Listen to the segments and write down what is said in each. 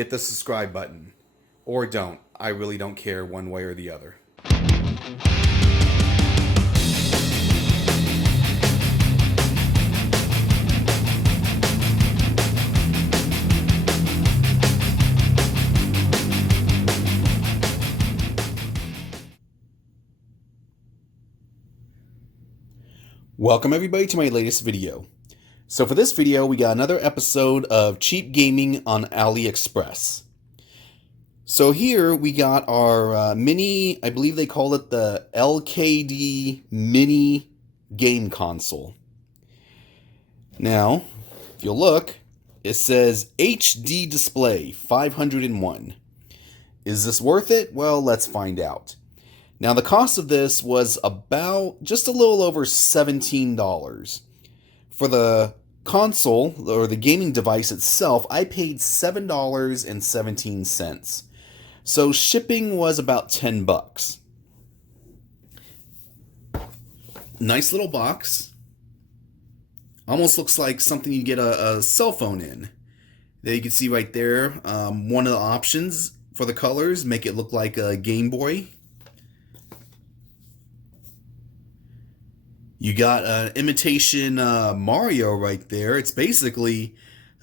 hit the subscribe button. Or don't. I really don't care one way or the other. Welcome everybody to my latest video. So for this video, we got another episode of Cheap Gaming on AliExpress. So here we got our mini, I believe they call it the LKD mini game console. Now, if you look, it says HD display 501. Is this worth it? Well, let's find out. Now, the cost of this was about just a little over $17. For the console, or the gaming device itself, I paid $7.17. So shipping was about $10. Nice little box. Almost looks like something you get a cell phone in. There you can see right there, one of the options for the colors, make it look like a Game Boy. You got an imitation Mario right there. It's basically,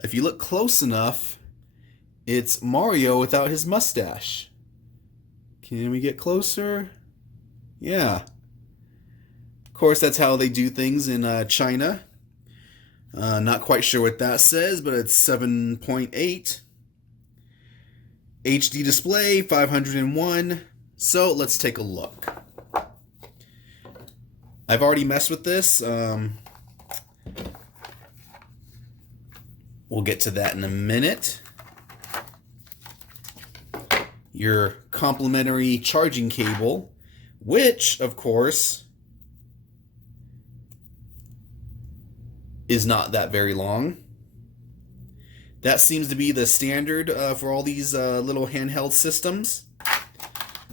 if you look close enough, it's Mario without his mustache. Can we get closer? Yeah. Of course, that's how they do things in China. Not quite sure what that says, but it's 7.8. HD display, 501. So let's take a look. I've already messed with this. We'll get to that in a minute. Your complimentary charging cable, which, of course, is not that very long. That seems to be the standard for all these little handheld systems.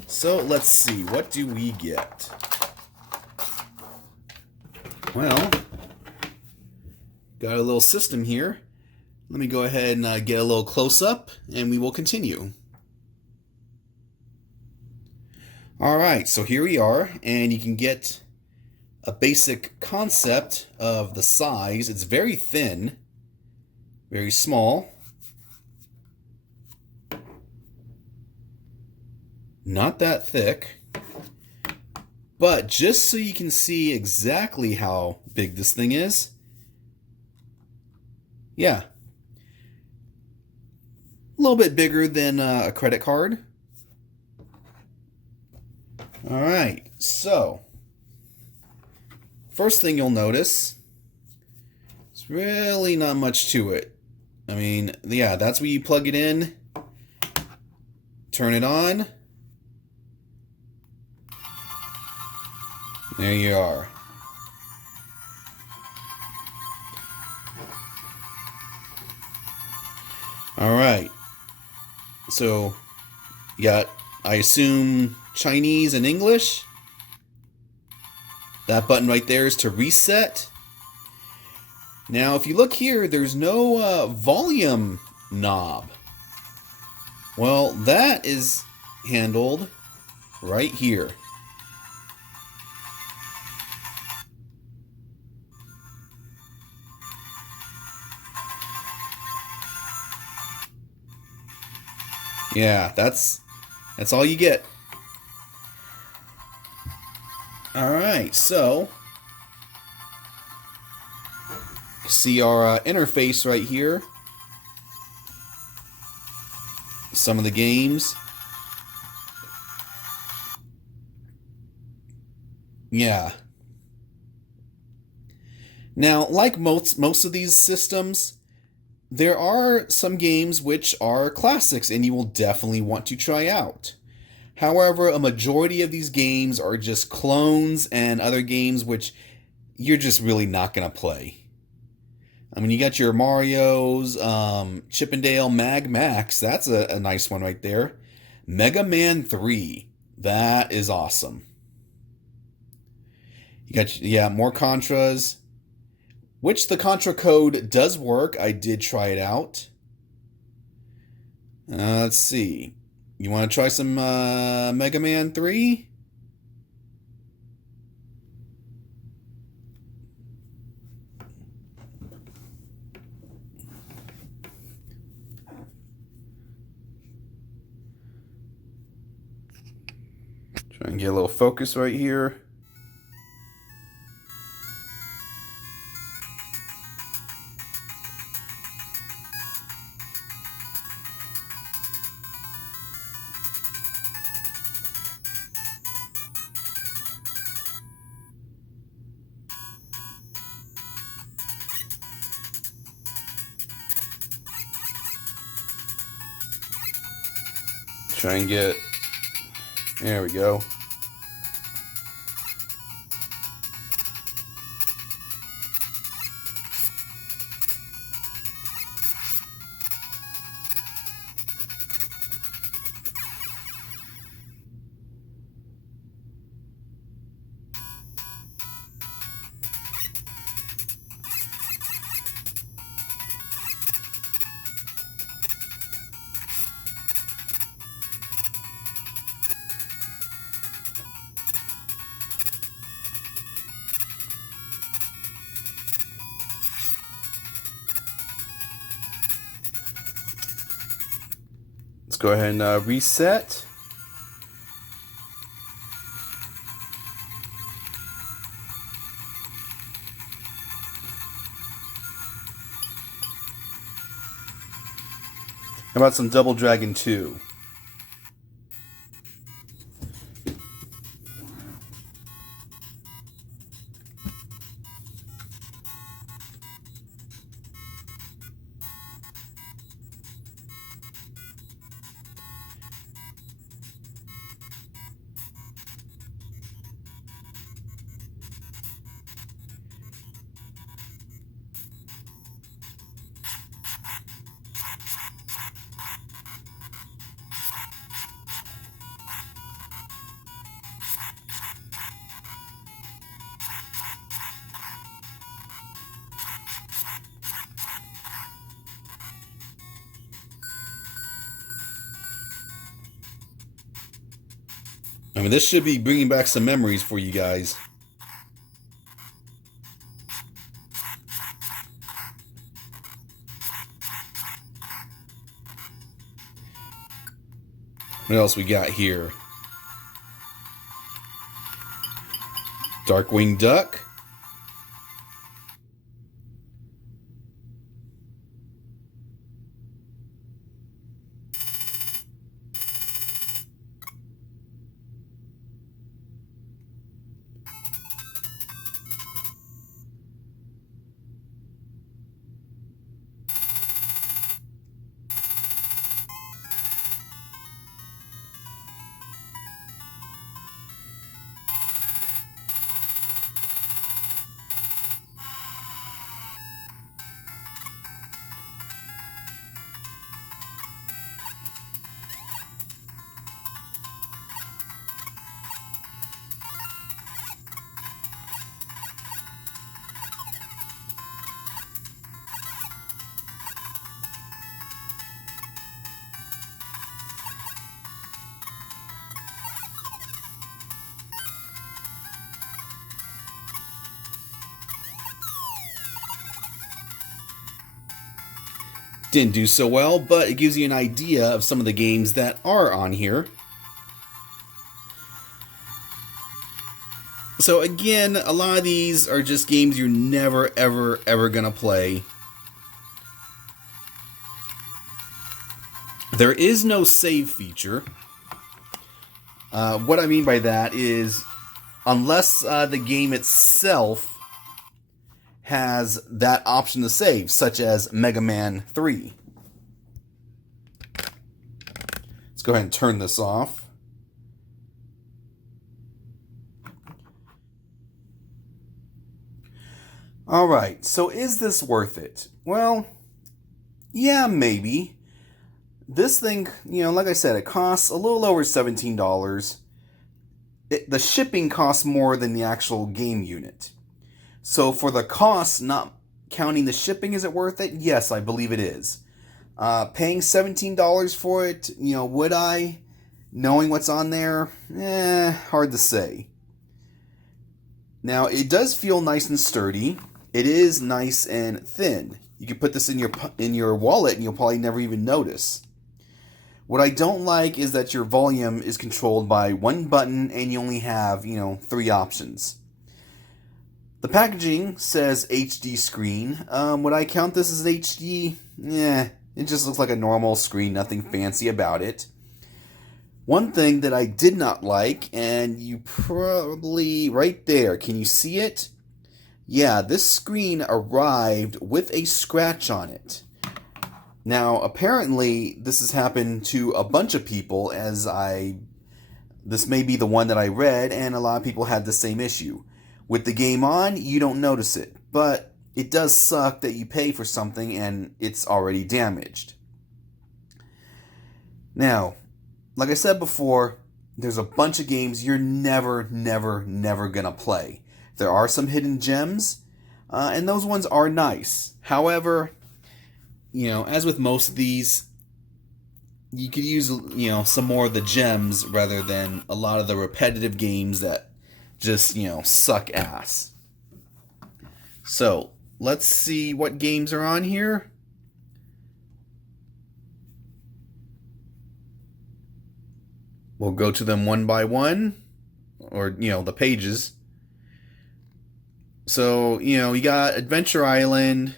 So let's see, what do we get? Well, got a little system here. Let me go ahead and get a little close-up, and we will continue. Alright, so here we are, and you can get a basic concept of the size. It's very thin, very small. Not that thick. But just so you can see exactly how big this thing is, yeah, a little bit bigger than a credit card. All right, so first thing you'll notice, it's really not much to it. I mean, yeah, that's where you plug it in, turn it on. There you are. Alright. So, you got, I assume, Chinese and English. That button right there is to reset. Now, if you look here, there's no volume knob. Well, that is handled right here. Yeah, that's all you get. Alright, so see our interface right here. Some of the games. Yeah. Now, like most of these systems, there are some games which are classics and you will definitely want to try out. However, a majority of these games are just clones and other games which you're just really not going to play. I mean, you got your Mario's, Chippendale Mag Max. That's a nice one right there. Mega Man 3. That is awesome. You got, yeah, more Contras. Which the Contra code does work. I did try it out. Let's see. You want to try some Mega Man 3? Try and get a little focus right here. Try and get, there we go. Let's go ahead and reset. How about some Double Dragon 2? I mean, this should be bringing back some memories for you guys. What else we got here? Darkwing Duck. Didn't do so well, but it gives you an idea of some of the games that are on here. So again, a lot of these are just games you're never, ever gonna play. There is no save feature. What I mean by that is, unless the game itself has that option to save, such as Mega Man 3. Let's go ahead and turn this off. Alright, so is this worth it? Well, yeah, maybe. This thing, like I said, it costs a little over $17. The shipping costs more than the actual game unit. So for the cost, not counting the shipping, is it worth it? Yes, I believe it is. Paying $17 for it, would I? Knowing what's on there, hard to say. Now, it does feel nice and sturdy. It is nice and thin. You can put this in your wallet and you'll probably never even notice. What I don't like is that your volume is controlled by one button and you only have, 3 options. The packaging says HD screen. Would I count this as HD? It just looks like a normal screen, nothing fancy about it. One thing that I did not like, and you probably, right there, can you see it? Yeah, this screen arrived with a scratch on it. Now, apparently, this has happened to a bunch of people, this may be the one that I read, and a lot of people had the same issue. With the game on, you don't notice it, but it does suck that you pay for something and it's already damaged. Now, like I said before, there's a bunch of games you're never gonna play. There are some hidden gems, and those ones are nice. However, as with most of these, you could use, some more of the gems rather than a lot of the repetitive games that just, suck ass. So, let's see what games are on here. We'll go to them one by one, or, the pages. So, you got Adventure Island,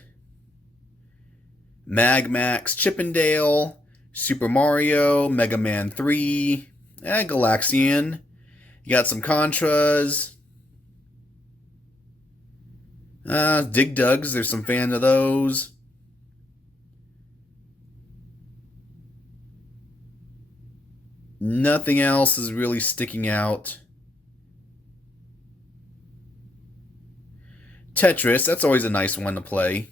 Mag Max, Chippendale, Super Mario, Mega Man 3, Galaxian. You got some Contras. Dig Dugs, there's some fans of those. Nothing else is really sticking out. Tetris, that's always a nice one to play.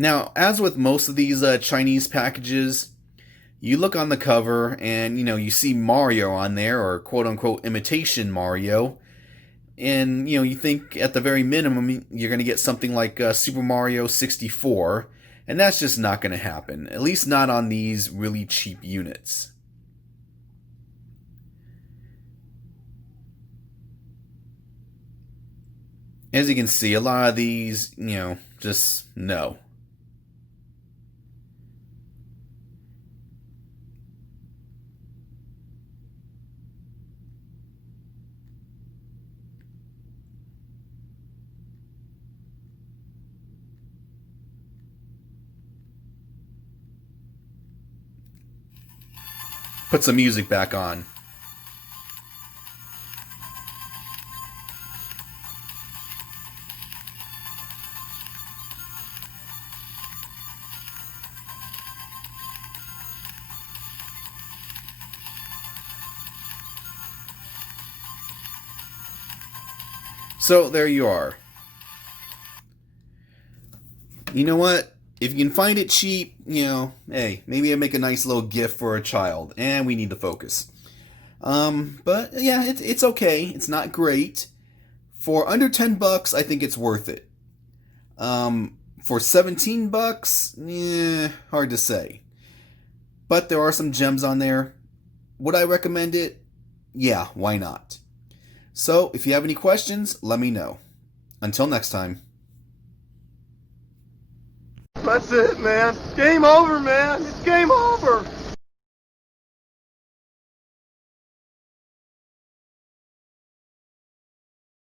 Now, as with most of these Chinese packages, you look on the cover and, you see Mario on there, or quote-unquote imitation Mario. And, you think at the very minimum, you're going to get something like Super Mario 64. And that's just not going to happen. At least not on these really cheap units. As you can see, a lot of these, just no. Put some music back on. So there you are. You know what? If you can find it cheap, hey, maybe I make a nice little gift for a child. And we need to focus. But yeah, it's okay. It's not great. For under $10, I think it's worth it. For $17, hard to say. But there are some gems on there. Would I recommend it? Yeah, why not? So, if you have any questions, let me know. Until next time. That's it, man. Game over, man. It's game over.